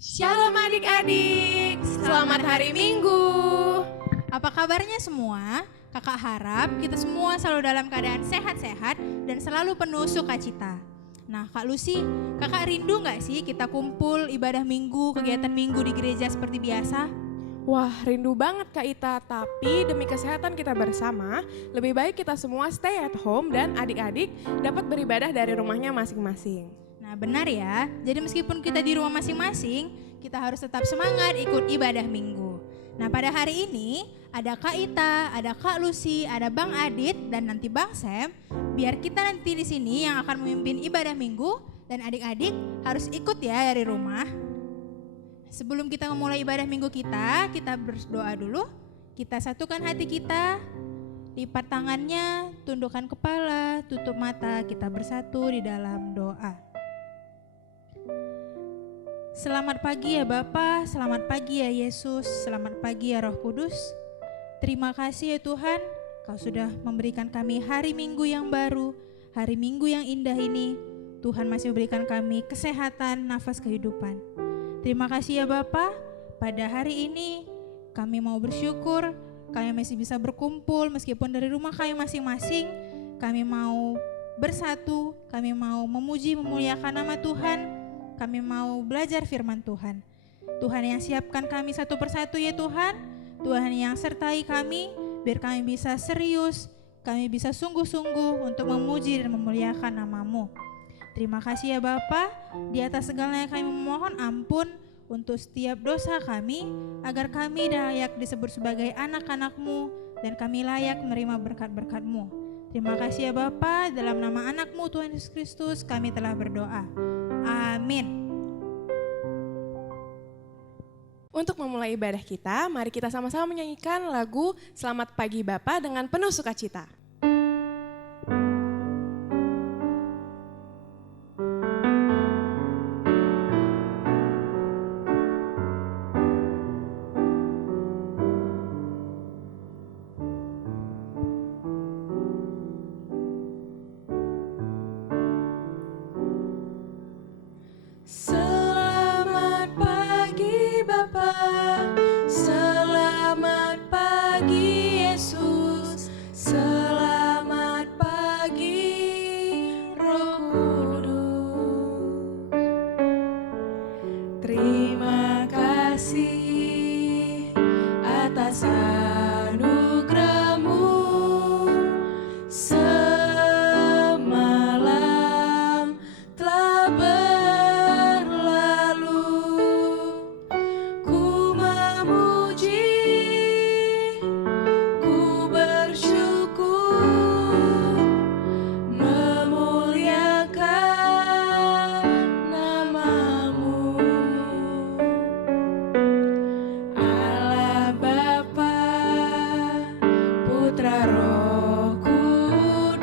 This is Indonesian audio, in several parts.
Shalom adik-adik, selamat hari Minggu. Apa kabarnya semua? Kakak harap kita semua selalu dalam keadaan sehat-sehat dan selalu penuh sukacita. Nah Kak Lucy, kakak rindu gak sih kita kumpul ibadah minggu, kegiatan minggu di gereja seperti biasa? Wah, rindu banget Kak Ita, tapi demi kesehatan kita bersama, lebih baik kita semua stay at home dan adik-adik dapat beribadah dari rumahnya masing-masing. Nah benar ya, jadi meskipun kita di rumah masing-masing, kita harus tetap semangat ikut ibadah minggu. Nah pada hari ini ada Kak Ita, ada Kak Lucy, ada Bang Adit dan nanti Bang Sam. Biar kita nanti di sini yang akan memimpin ibadah minggu dan adik-adik harus ikut ya dari rumah. Sebelum kita memulai ibadah minggu kita berdoa dulu. Kita satukan hati kita, lipat tangannya, tundukkan kepala, tutup mata, kita bersatu di dalam doa. Selamat pagi ya Bapa, selamat pagi ya Yesus, selamat pagi ya Roh Kudus. Terima kasih ya Tuhan, Kau sudah memberikan kami hari Minggu yang baru, hari Minggu yang indah ini. Tuhan masih memberikan kami kesehatan, nafas kehidupan. Terima kasih ya Bapa, pada hari ini kami mau bersyukur, kami masih bisa berkumpul meskipun dari rumah kami masing-masing. Kami mau bersatu, kami mau memuji, memuliakan nama Tuhan. Kami mau belajar firman Tuhan. Tuhan yang siapkan kami satu persatu ya Tuhan. Tuhan yang sertai kami, biar kami bisa serius, kami bisa sungguh-sungguh untuk memuji dan memuliakan nama-Mu. Terima kasih ya Bapa, di atas segalanya kami memohon ampun untuk setiap dosa kami, agar kami layak disebut sebagai anak-anak-Mu dan kami layak menerima berkat-berkat-Mu. Terima kasih ya Bapa, dalam nama anak-Mu Tuhan Yesus Kristus kami telah berdoa. Amin. Untuk memulai ibadah kita, mari kita sama-sama menyanyikan lagu Selamat Pagi Bapa dengan penuh sukacita. Selamat pagi Bapa, selamat pagi Yesus, selamat pagi Roh Kudus. Terima kasih atas anugerah-Mu. Semalam telah berlalu, ku memuji, ku bersyukur, memuliakan nama-Mu. Allah Bapa, Putra Roh Kudus,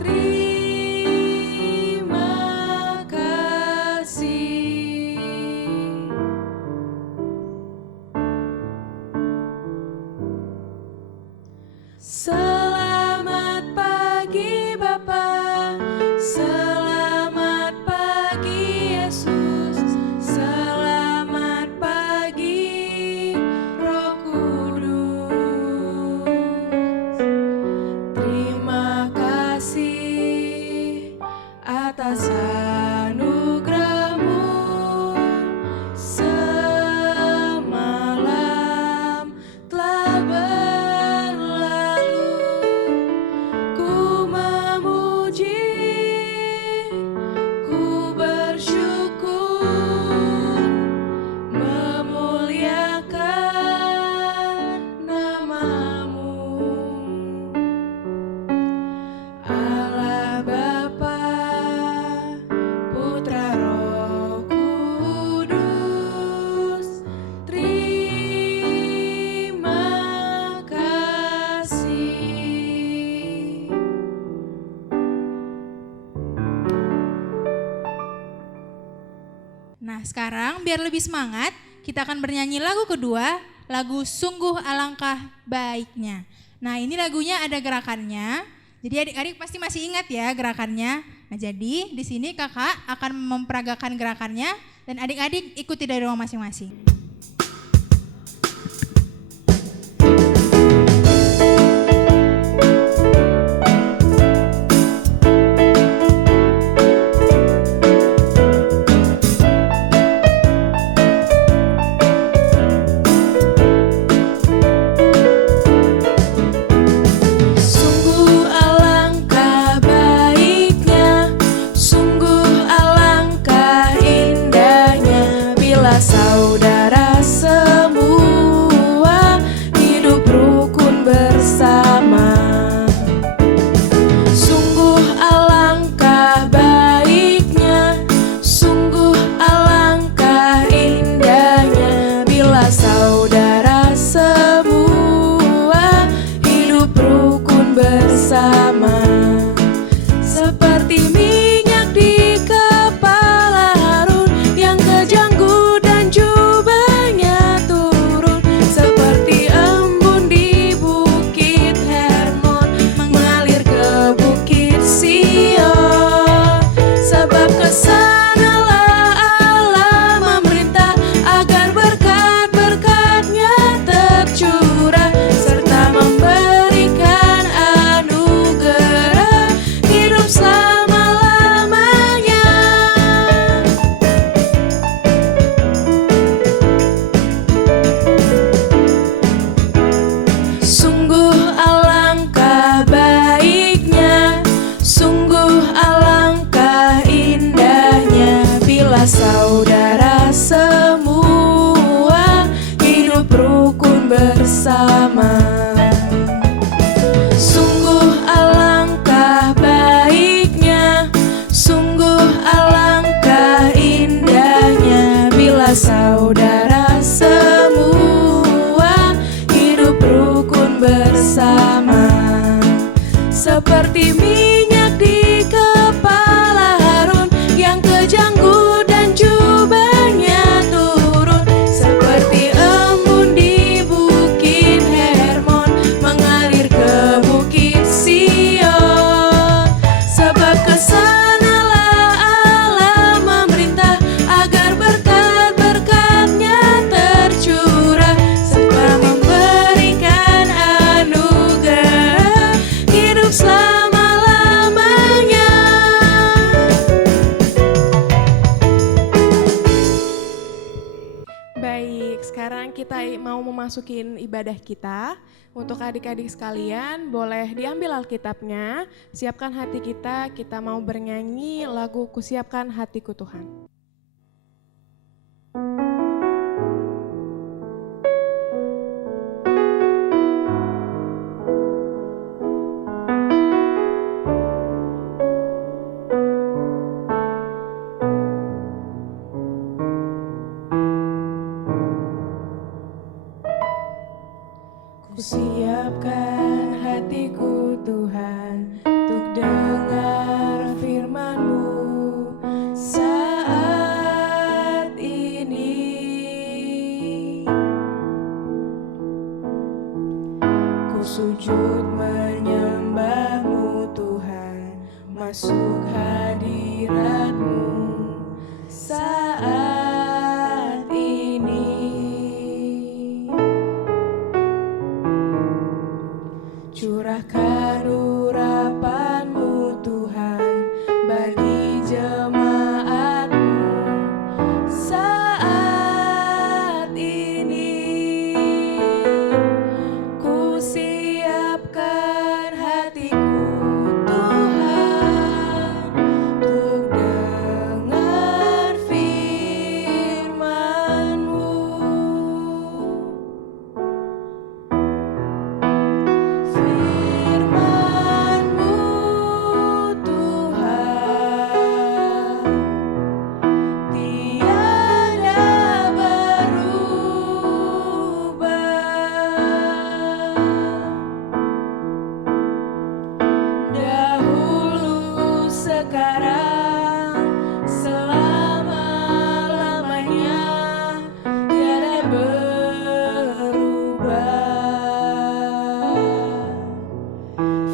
terima kasih. Selamat pagi Bapa, selamat pagi Yesus, selamat pagi Roh Kudus. Terima kasih atas anugerah-Mu. Semalam telah berlalu, ku memuji, ku bersyukur, memuliakan nama-Mu. Allah Bapa, Putra Roh Kudus, terima kasih. Nah sekarang biar lebih semangat, kita akan bernyanyi lagu kedua, lagu Sungguh Alangkah Baiknya. Nah ini lagunya ada gerakannya, jadi adik-adik pasti masih ingat ya gerakannya. Nah, jadi di sini kakak akan memperagakan gerakannya dan adik-adik ikuti dari rumah masing-masing. Saudara semua hidup rukun bersama. Sungguh alangkah baiknya, sungguh alangkah indahnya bila saudara semua hidup rukun bersama. Seperti minyak di kepala Harun yang kejanggut jubahnya turun, seperti embun di bukit Hermon mengalir ke bukit Sion. Sebab kesanalah Allah memerintah agar berkat-berkat-Nya tercurah serta memberikan anugerah hidup selama-lamanya. Sungguh alangkah baiknya, sungguh alangkah indahnya bila saudara semua hidup rukun bersama. Sungguh alangkah baiknya, sungguh alangkah indahnya bila saudara semua hidup rukun bersama. Seperti minyak di kepala Harun yang kejanggut dan jubahnya turun, seperti embun di bukit Hermon mengalir ke bukit Sion. Sebab kesanalah Allah memerintah agar berkat-berkat-Nya tercurah serta memberikan anugerah hidup selama-lamanya. Baik, sekarang kita mau memasukin ibadah kita. Untuk adik-adik sekalian, boleh diambil Alkitabnya, siapkan hati kita mau bernyanyi lagu Kusiapkan Hatiku Tuhan. Kusiapkan hatiku Tuhan untuk dengar firman-Mu saat ini. Ku sujud menyembah-Mu Tuhan, masuk hadirat-Mu saat ini. Curahkan urapan-Mu Tuhan bagi jemaat-Mu saat ini. Ku siapkan hatiku Tuhan untuk dengar firman-Mu.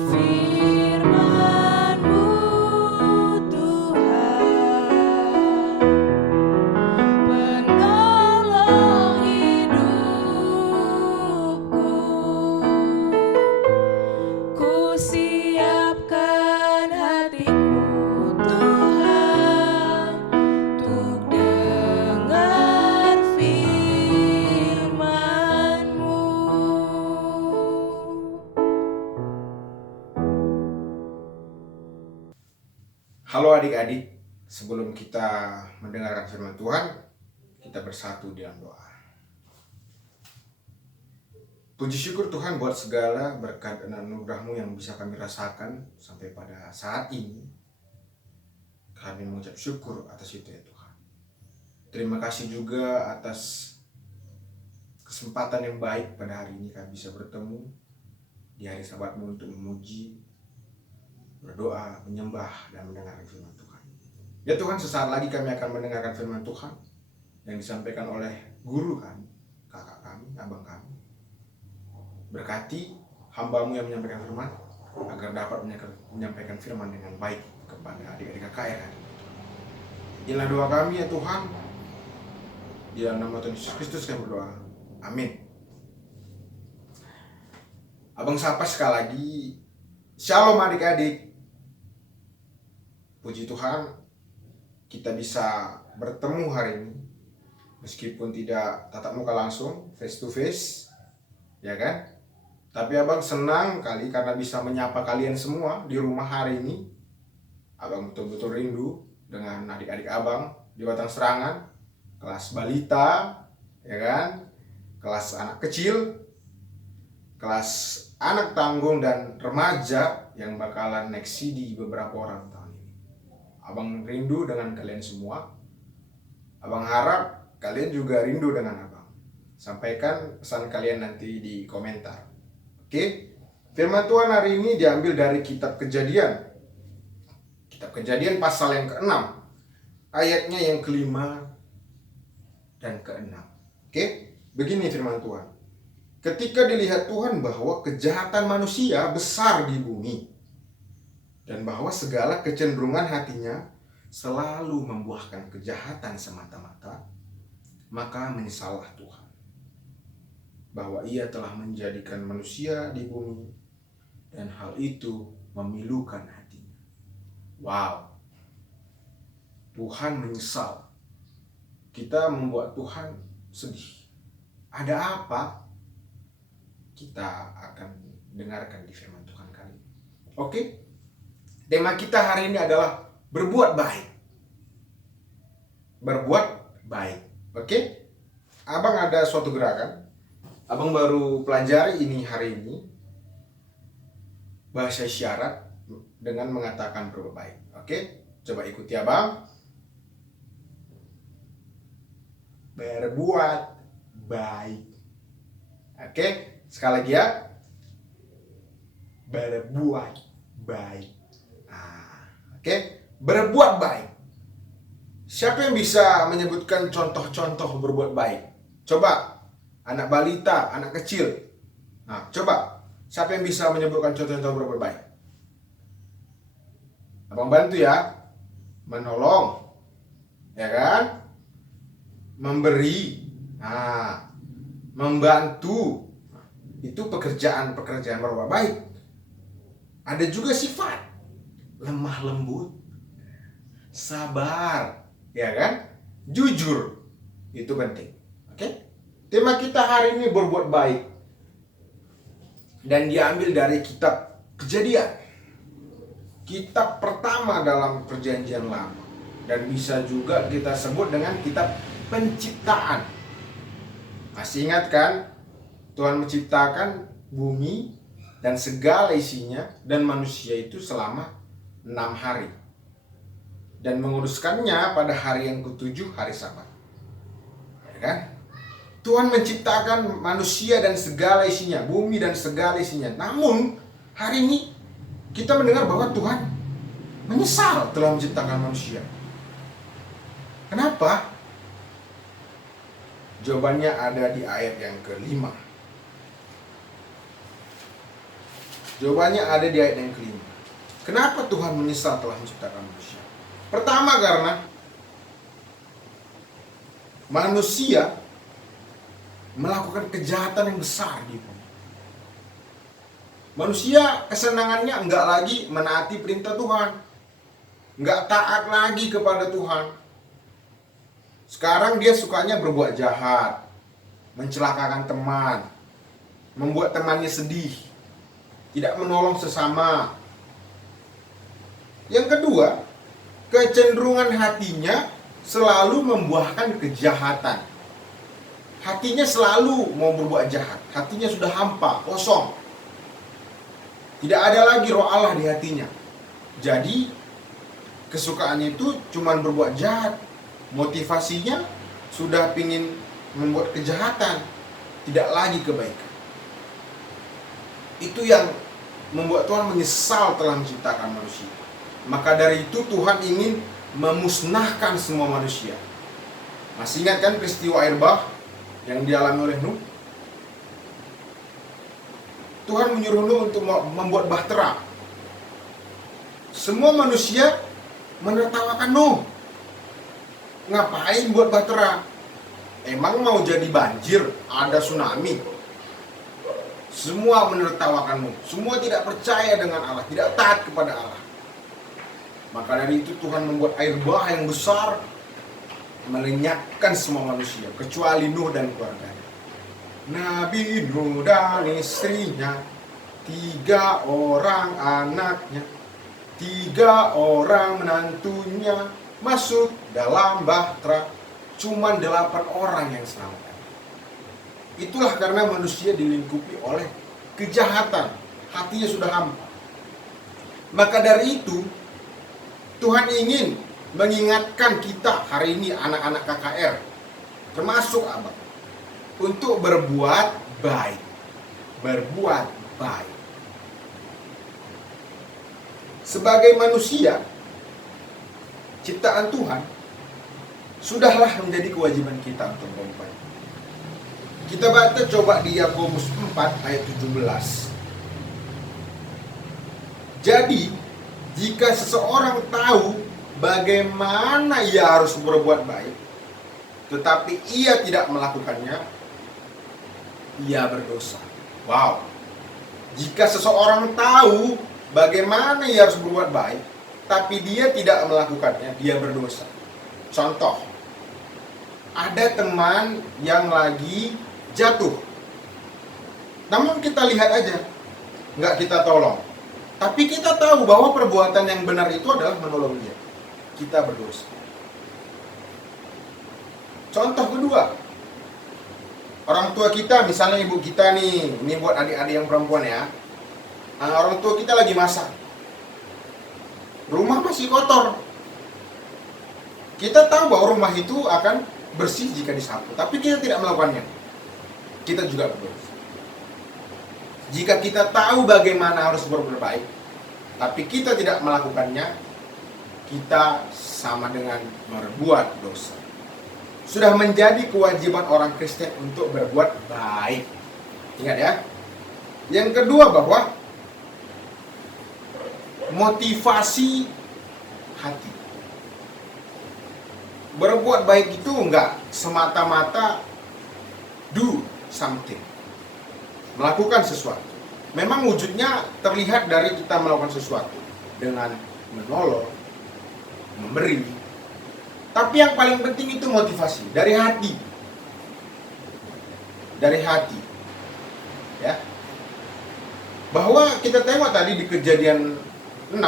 Firman-Mu Halo adik-adik, sebelum kita mendengarkan firman Tuhan, kita bersatu dalam doa. Puji syukur Tuhan buat segala berkat dan anugerah-Mu yang bisa kami rasakan sampai pada saat ini. Kami mengucap syukur atas itu ya Tuhan. Terima kasih juga atas kesempatan yang baik pada hari ini kami bisa bertemu di hari Sabat-Mu untuk memuji, berdoa, menyembah, dan mendengarkan firman Tuhan. Ya Tuhan, sesaat lagi kami akan mendengarkan firman Tuhan yang disampaikan oleh guru kami, kakak kami, abang kami. Berkati hamba-Mu yang menyampaikan firman, agar dapat menyampaikan firman dengan baik kepada adik-adik KKR. Inilah doa kami ya Tuhan. Di dalam nama Tuhan Yesus Kristus kami berdoa. Amin. Abang sapa sekali lagi. Shalom adik-adik. Puji Tuhan, kita bisa bertemu hari ini. Meskipun tidak tatap muka langsung, face to face, ya kan? Tapi abang senang kali karena bisa menyapa kalian semua di rumah hari ini. Abang betul-betul rindu dengan adik-adik abang di Batang Serangan, kelas balita, ya kan? Kelas anak kecil, kelas anak tanggung dan remaja yang bakalan next di beberapa orang tahun ini. Abang rindu dengan kalian semua. Abang harap kalian juga rindu dengan abang. Sampaikan pesan kalian nanti di komentar. Oke? Firman Tuhan hari ini diambil dari kitab Kejadian. Kitab Kejadian pasal yang ke-6. Ayatnya yang ke-5 dan ke-6. Oke? Begini firman Tuhan. Ketika dilihat Tuhan bahwa kejahatan manusia besar di bumi, dan bahwa segala kecenderungan hatinya selalu membuahkan kejahatan semata-mata, maka menyesallah Tuhan bahwa Ia telah menjadikan manusia di bumi, dan hal itu memilukan hatinya. Wow, Tuhan menyesal. Kita membuat Tuhan sedih. Ada apa? Kita akan dengarkan di firman Tuhan kali ini. Oke? Tema kita hari ini adalah berbuat baik. Berbuat baik. Oke? Abang ada suatu gerakan. Abang baru pelajari ini hari ini. Bahasa isyarat dengan mengatakan berbuat baik. Oke? Coba ikuti abang. Berbuat baik. Oke? Sekali lagi ya. Berbuat baik. Oke, berbuat baik. Siapa yang bisa menyebutkan contoh-contoh berbuat baik? Coba, anak balita, anak kecil. Nah, coba, siapa yang bisa menyebutkan contoh-contoh berbuat baik? Abang bantu ya. Menolong, ya kan? Memberi, nah, membantu. Itu pekerjaan-pekerjaan berbuat baik. Ada juga sifat. Lemah lembut, sabar, ya kan? Jujur, itu penting. Oke? Tema kita hari ini berbuat baik, dan diambil dari kitab Kejadian, kitab pertama dalam Perjanjian Lama, dan bisa juga kita sebut dengan kitab Penciptaan. Masih ingat kan? Tuhan menciptakan bumi dan segala isinya dan manusia itu selama 6 hari, dan menguruskannya pada hari yang ke-7, hari Sabat. Ya kan? Tuhan menciptakan manusia dan segala isinya, bumi dan segala isinya. Namun hari ini kita mendengar bahwa Tuhan menyesal telah menciptakan manusia. Kenapa? Jawabannya ada di ayat yang ke-5. Jawabannya ada di ayat yang ke-5. Kenapa Tuhan menyesal telah menciptakan manusia? Pertama, karena manusia melakukan kejahatan yang besar di bumi. Manusia kesenangannya enggak lagi menaati perintah Tuhan, enggak taat lagi kepada Tuhan. Sekarang dia sukanya berbuat jahat, mencelakakan teman, membuat temannya sedih, tidak menolong sesama. Yang kedua, kecenderungan hatinya selalu membuahkan kejahatan. Hatinya selalu mau berbuat jahat. Hatinya sudah hampa, kosong. Tidak ada lagi roh Allah di hatinya. Jadi kesukaannya itu cuma berbuat jahat. Motivasinya sudah ingin membuat kejahatan, tidak lagi kebaikan. Itu yang membuat Tuhan menyesal telah menciptakan manusia. Maka dari itu Tuhan ingin memusnahkan semua manusia. Masih ingat kan peristiwa air bah yang dialami oleh Nuh? Tuhan menyuruh Nuh untuk membuat bahtera. Semua manusia menertawakan Nuh. Ngapain buat bahtera? Emang mau jadi banjir, ada tsunami? Semua menertawakan Nuh. Semua tidak percaya dengan Allah, tidak taat kepada Allah. Maka dari itu Tuhan membuat air bah yang besar, melenyapkan semua manusia, kecuali Nuh dan keluarganya. Nabi Nuh dan istrinya, 3 orang anaknya, 3 orang menantunya masuk dalam bahtera. Cuman 8 orang yang selamat. Itulah karena manusia dilingkupi oleh kejahatan. Hatinya sudah hampa. Maka dari itu Tuhan ingin mengingatkan kita hari ini, anak-anak KKR, termasuk abang, untuk berbuat baik. Berbuat baik. Sebagai manusia, ciptaan Tuhan, sudahlah menjadi kewajiban kita untuk berbuat baik. Kita baca coba di Yakobus 4 ayat 17. Jadi, jika seseorang tahu bagaimana ia harus berbuat baik, tetapi ia tidak melakukannya, ia berdosa. Wow. Jika seseorang tahu bagaimana ia harus berbuat baik, tapi dia tidak melakukannya, dia berdosa. Contoh, ada teman yang lagi jatuh, namun kita lihat aja, nggak kita tolong. Tapi kita tahu bahwa perbuatan yang benar itu adalah menolong dia. Kita berdosa. Contoh kedua, orang tua kita, misalnya ibu kita nih, ini buat adik-adik yang perempuan ya. Orang tua kita lagi masak, rumah masih kotor. Kita tahu bahwa rumah itu akan bersih jika disapu, tapi kita tidak melakukannya. Kita juga berdosa. Jika kita tahu bagaimana harus berbuat baik, tapi kita tidak melakukannya, kita sama dengan berbuat dosa. Sudah menjadi kewajiban orang Kristen untuk berbuat baik. Ingat ya. Yang kedua, bahwa motivasi hati. Berbuat baik itu enggak semata-mata do something, melakukan sesuatu. Memang wujudnya terlihat dari kita melakukan sesuatu dengan menolong, memberi. Tapi yang paling penting itu motivasi dari hati. Dari hati. Ya. Bahwa kita tengok tadi di Kejadian 6,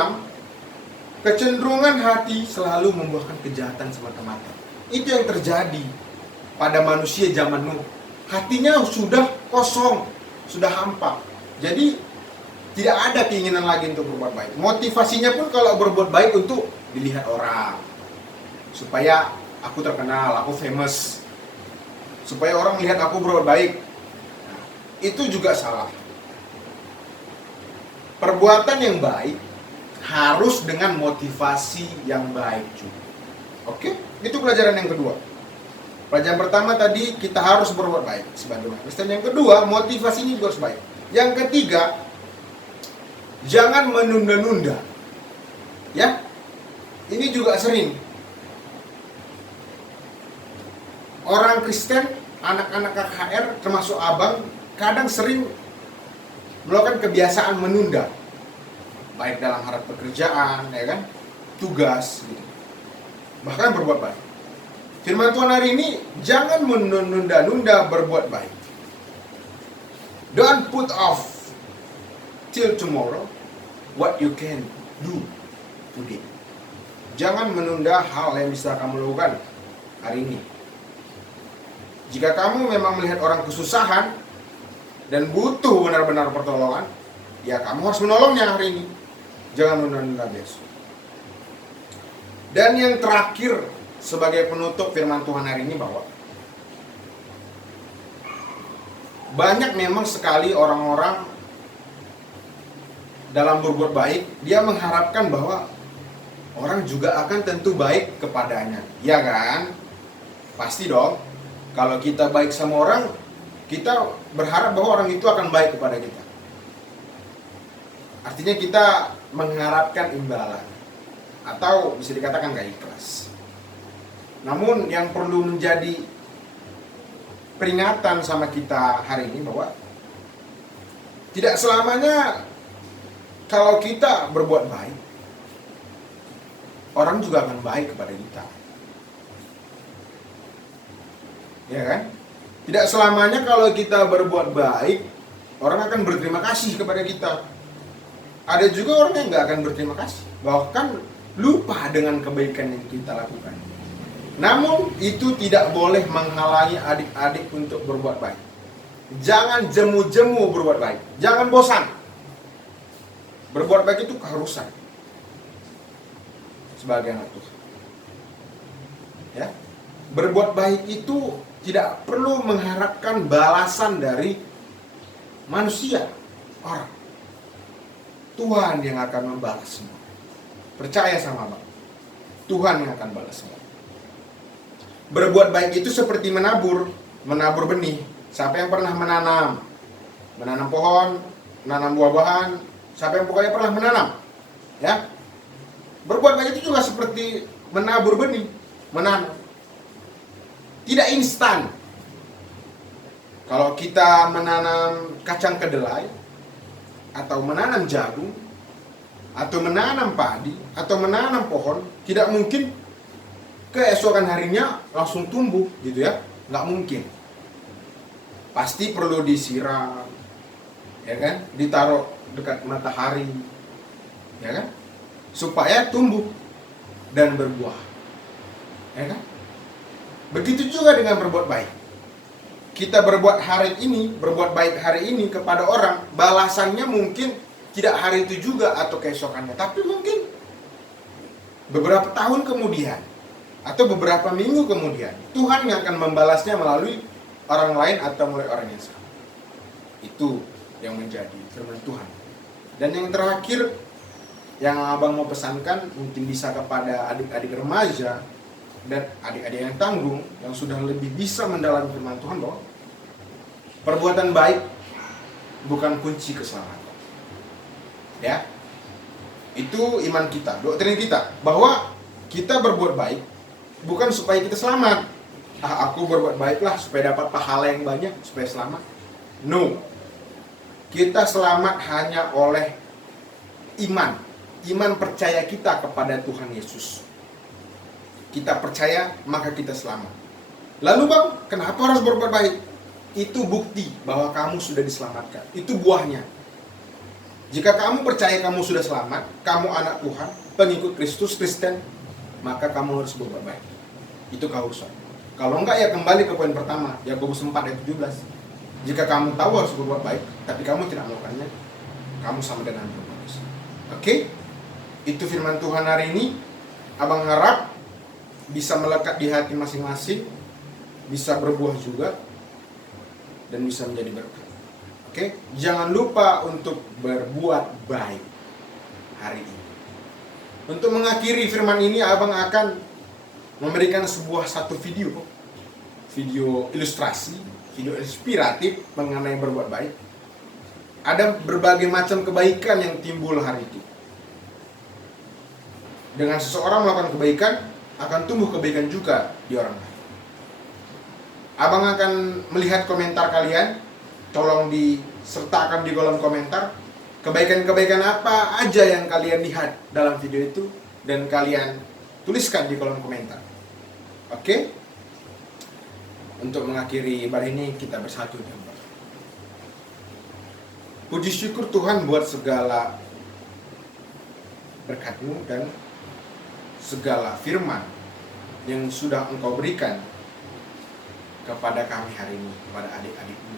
kecenderungan hati selalu membuahkan kejahatan semata-mata. Itu yang terjadi pada manusia zaman Nuh. Hatinya sudah kosong, sudah hampa. Jadi tidak ada keinginan lagi untuk berbuat baik. Motivasinya pun kalau berbuat baik untuk dilihat orang, supaya aku terkenal, aku famous, supaya orang lihat aku berbuat baik. Nah, itu juga salah. Perbuatan yang baik harus dengan motivasi yang baik juga. Oke? Itu pelajaran yang kedua. Pelajaran pertama tadi, kita harus berbuat baik sebagai orang Kristen. Yang kedua, motivasinya juga harus baik. Yang ketiga, jangan menunda-nunda. Ya, ini juga sering orang Kristen, anak-anak KKR, termasuk abang, kadang sering melakukan kebiasaan menunda, baik dalam hal pekerjaan, ya kan, tugas, gitu. Bahkan berbuat baik. Firman Tuhan hari ini, jangan menunda-nunda berbuat baik. Don't put off till tomorrow what you can do today. Jangan menunda hal yang bisa kamu lakukan hari ini. Jika kamu memang melihat orang kesusahan dan butuh benar-benar pertolongan, ya kamu harus menolongnya hari ini. Jangan menunda besok. Dan yang terakhir sebagai penutup firman Tuhan hari ini, bahwa banyak memang sekali orang-orang dalam berbuat baik, dia mengharapkan bahwa orang juga akan tentu baik kepadanya. Ya kan? Pasti dong. Kalau kita baik sama orang, kita berharap bahwa orang itu akan baik kepada kita. Artinya kita mengharapkan imbalan, atau bisa dikatakan gak ikhlas. Namun yang perlu menjadi peringatan sama kita hari ini, bahwa tidak selamanya kalau kita berbuat baik, orang juga akan baik kepada kita. Ya kan? Tidak selamanya kalau kita berbuat baik, orang akan berterima kasih kepada kita. Ada juga orang yang nggak akan berterima kasih, bahkan lupa dengan kebaikan yang kita lakukan. Namun itu tidak boleh menghalangi adik-adik untuk berbuat baik. Jangan jemu-jemu berbuat baik. Jangan bosan. Berbuat baik itu keharusan sebagai anak Tuhan. Ya. Berbuat baik itu tidak perlu mengharapkan balasan dari manusia, orang. Tuhan yang akan membalas semua. Percaya sama Abang. Tuhan yang akan balas semua. Berbuat baik itu seperti menabur benih. Siapa yang pernah menanam pohon, menanam buah-buahan, siapa yang pokoknya pernah menanam, ya. Berbuat baik itu juga seperti menabur benih, menanam. Tidak instan. Kalau kita menanam kacang kedelai, atau menanam jagung, atau menanam padi, atau menanam pohon, tidak mungkin keesokan harinya langsung tumbuh, gitu ya. Nggak mungkin. Pasti perlu disiram, ya kan? Ditaruh dekat matahari, ya kan? Supaya tumbuh dan berbuah, ya kan? Begitu juga dengan berbuat baik. Kita berbuat baik hari ini kepada orang, balasannya mungkin tidak hari itu juga atau keesokannya, tapi mungkin beberapa tahun kemudian atau beberapa minggu kemudian Tuhan yang akan membalasnya melalui orang lain atau melalui orang yang sama. Itu yang menjadi firman Tuhan. Dan yang terakhir yang Abang mau pesankan, mungkin bisa kepada adik-adik remaja dan adik-adik yang tanggung, yang sudah lebih bisa mendalami firman Tuhan, bahwa perbuatan baik bukan kunci keselamatan. Ya, itu iman kita, doktrin kita, bahwa kita berbuat baik bukan supaya kita selamat. Aku berbuat baiklah supaya dapat pahala yang banyak, supaya selamat. No, kita selamat hanya oleh iman percaya kita kepada Tuhan Yesus. Kita percaya, maka kita selamat. Lalu Bang, kenapa harus berbuat baik? Itu bukti bahwa kamu sudah diselamatkan. Itu buahnya. Jika kamu percaya kamu sudah selamat, kamu anak Tuhan, pengikut Kristus, Kristen, maka kamu harus berbuat baik. Itu keharusan. Kalau enggak, ya kembali ke poin pertama, Yakobus 4 ayat 17. Jika kamu tahu harus berbuat baik, tapi kamu tidak melakukannya, kamu sama dengan berbuat dosa. Oke? Itu firman Tuhan hari ini. Abang harap bisa melekat di hati masing-masing, bisa berbuah juga, dan bisa menjadi berkat. Oke? Jangan lupa untuk berbuat baik hari ini. Untuk mengakhiri firman ini, Abang akan memberikan satu video ilustrasi, video inspiratif mengenai berbuat baik. Ada berbagai macam kebaikan yang timbul hari itu. Dengan seseorang melakukan kebaikan, akan tumbuh kebaikan juga di orang lain. Abang akan melihat komentar kalian, tolong disertakan di kolom komentar kebaikan-kebaikan apa aja yang kalian lihat dalam video itu, dan kalian tuliskan di kolom komentar. Oke? Untuk mengakhiri ibadah ini, kita bersatu dengan Bapa. Puji syukur Tuhan buat segala berkat-Mu dan segala firman yang sudah Engkau berikan kepada kami hari ini, kepada adik-adikmu.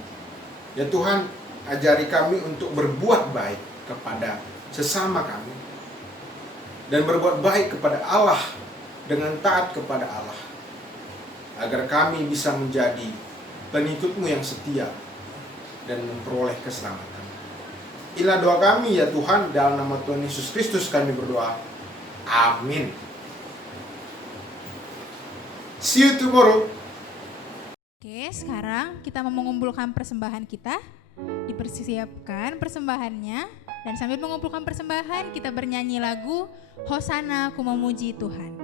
Ya Tuhan, ajari kami untuk berbuat baik kepada sesama kami, dan berbuat baik kepada Allah dengan taat kepada Allah, agar kami bisa menjadi pengikut-Mu yang setia dan memperoleh keselamatan. Inilah doa kami ya Tuhan, dalam nama Tuhan Yesus Kristus kami berdoa. Amin. See you tomorrow. Oke, sekarang kita mau mengumpulkan persembahan kita. Dipersiapkan persembahannya, dan sambil mengumpulkan persembahan kita bernyanyi lagu Hosana Ku Memuji Tuhan.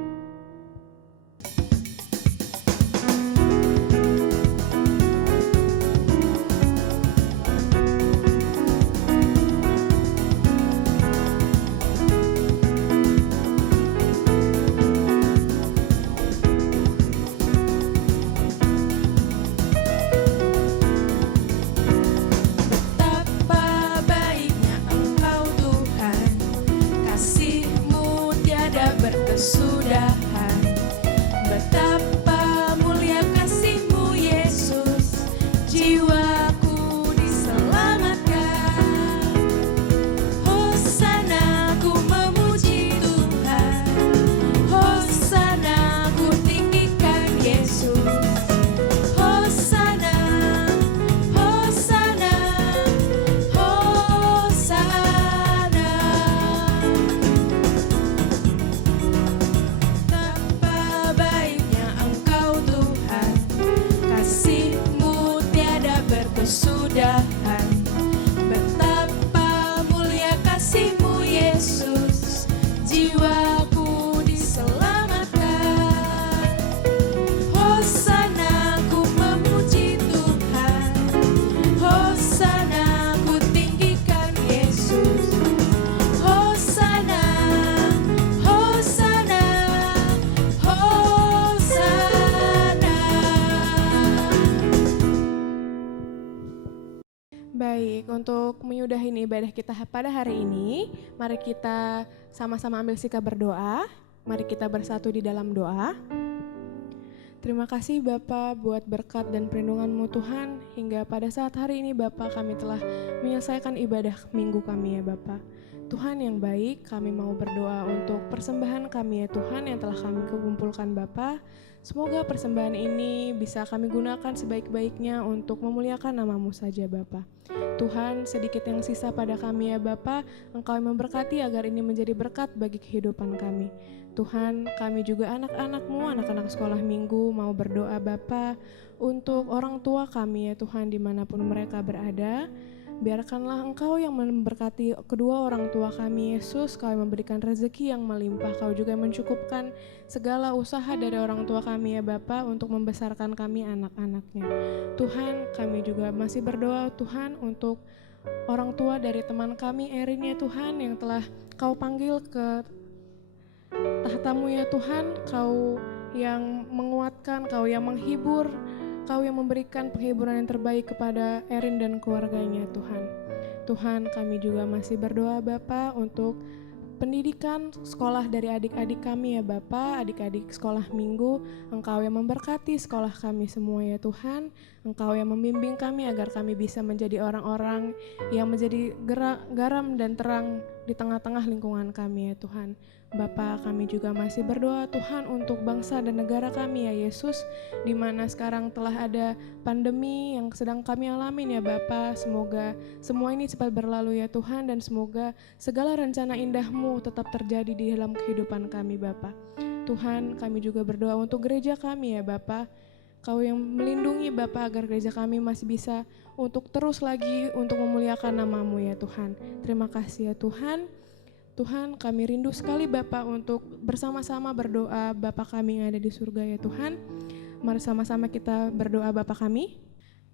Baik, untuk menyudahi ibadah kita pada hari ini, mari kita sama-sama ambil sikap berdoa. Mari kita bersatu di dalam doa. Terima kasih Bapa buat berkat dan perlindungan-Mu Tuhan, hingga pada saat hari ini Bapa kami telah menyelesaikan ibadah minggu kami ya Bapa. Tuhan yang baik, kami mau berdoa untuk persembahan kami ya Tuhan yang telah kami kumpulkan Bapa. Semoga persembahan ini bisa kami gunakan sebaik-baiknya untuk memuliakan nama-Mu saja Bapa. Tuhan, sedikit yang sisa pada kami ya Bapa, Engkau yang memberkati agar ini menjadi berkat bagi kehidupan kami. Tuhan, kami juga anak-anak-Mu, anak-anak sekolah minggu mau berdoa Bapa untuk orang tua kami ya Tuhan dimanapun mereka berada. Biarkanlah Engkau yang memberkati kedua orang tua kami Yesus, Kau yang memberikan rezeki yang melimpah, Kau juga yang mencukupkan segala usaha dari orang tua kami ya Bapa untuk membesarkan kami anak-anaknya. Tuhan, kami juga masih berdoa Tuhan untuk orang tua dari teman kami Erin ya Tuhan yang telah Kau panggil ke tahta-Mu ya Tuhan, Kau yang menguatkan, Kau yang menghibur, Kau yang memberikan penghiburan yang terbaik kepada Erin dan keluarganya Tuhan. Tuhan, kami juga masih berdoa Bapa untuk pendidikan sekolah dari adik-adik kami ya Bapa, adik-adik sekolah minggu. Engkau yang memberkati sekolah kami semua ya Tuhan. Engkau yang membimbing kami agar kami bisa menjadi orang-orang yang menjadi garam dan terang di tengah-tengah lingkungan kami ya Tuhan. Bapa, kami juga masih berdoa Tuhan untuk bangsa dan negara kami ya Yesus, di mana sekarang telah ada pandemi yang sedang kami alamin ya Bapa. Semoga semua ini cepat berlalu ya Tuhan, dan semoga segala rencana indah-Mu tetap terjadi di dalam kehidupan kami Bapa. Tuhan, kami juga berdoa untuk gereja kami ya Bapa. Kau yang melindungi Bapa agar gereja kami masih bisa untuk terus lagi untuk memuliakan nama-Mu ya Tuhan. Terima kasih ya Tuhan. Tuhan, kami rindu sekali Bapa untuk bersama-sama berdoa Bapa kami yang ada di surga ya Tuhan. Mari sama-sama kita berdoa Bapa kami.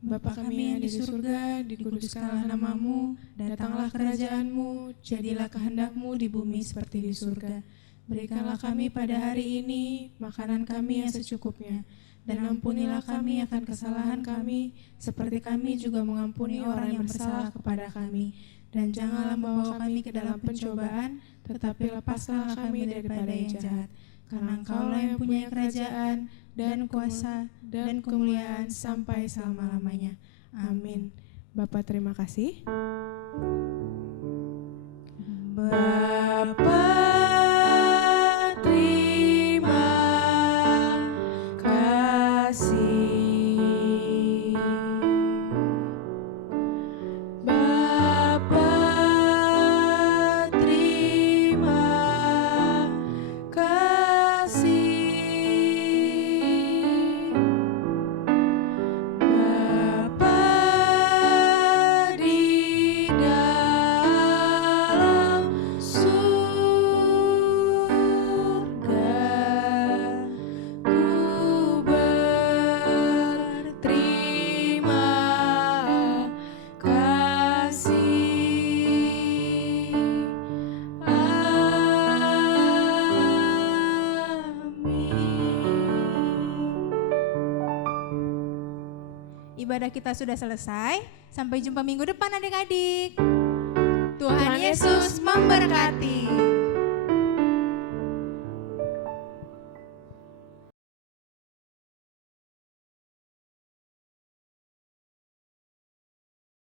Bapa kami yang ada di surga, dikuduskanlah nama-Mu, datanglah kerajaan-Mu, jadilah kehendak-Mu di bumi seperti di surga. Berikanlah kami pada hari ini makanan kami yang secukupnya, dan ampunilah kami akan kesalahan kami, seperti kami juga mengampuni orang yang bersalah kepada kami. Dan janganlah membawa kami ke dalam pencobaan, tetapi lepaskanlah kami daripada yang jahat. karena Engkaulah yang punya kerajaan dan kuasa dan kemuliaan sampai selama-lamanya. Amin. Bapak terima kasih. Bapa, terima kasih. Bapa, terima kasih. Bapa di dalam surga, ku berterima kasih. Amin. Ibadah kita sudah selesai. Sampai jumpa minggu depan adik-adik. Tuhan Yesus memberkati.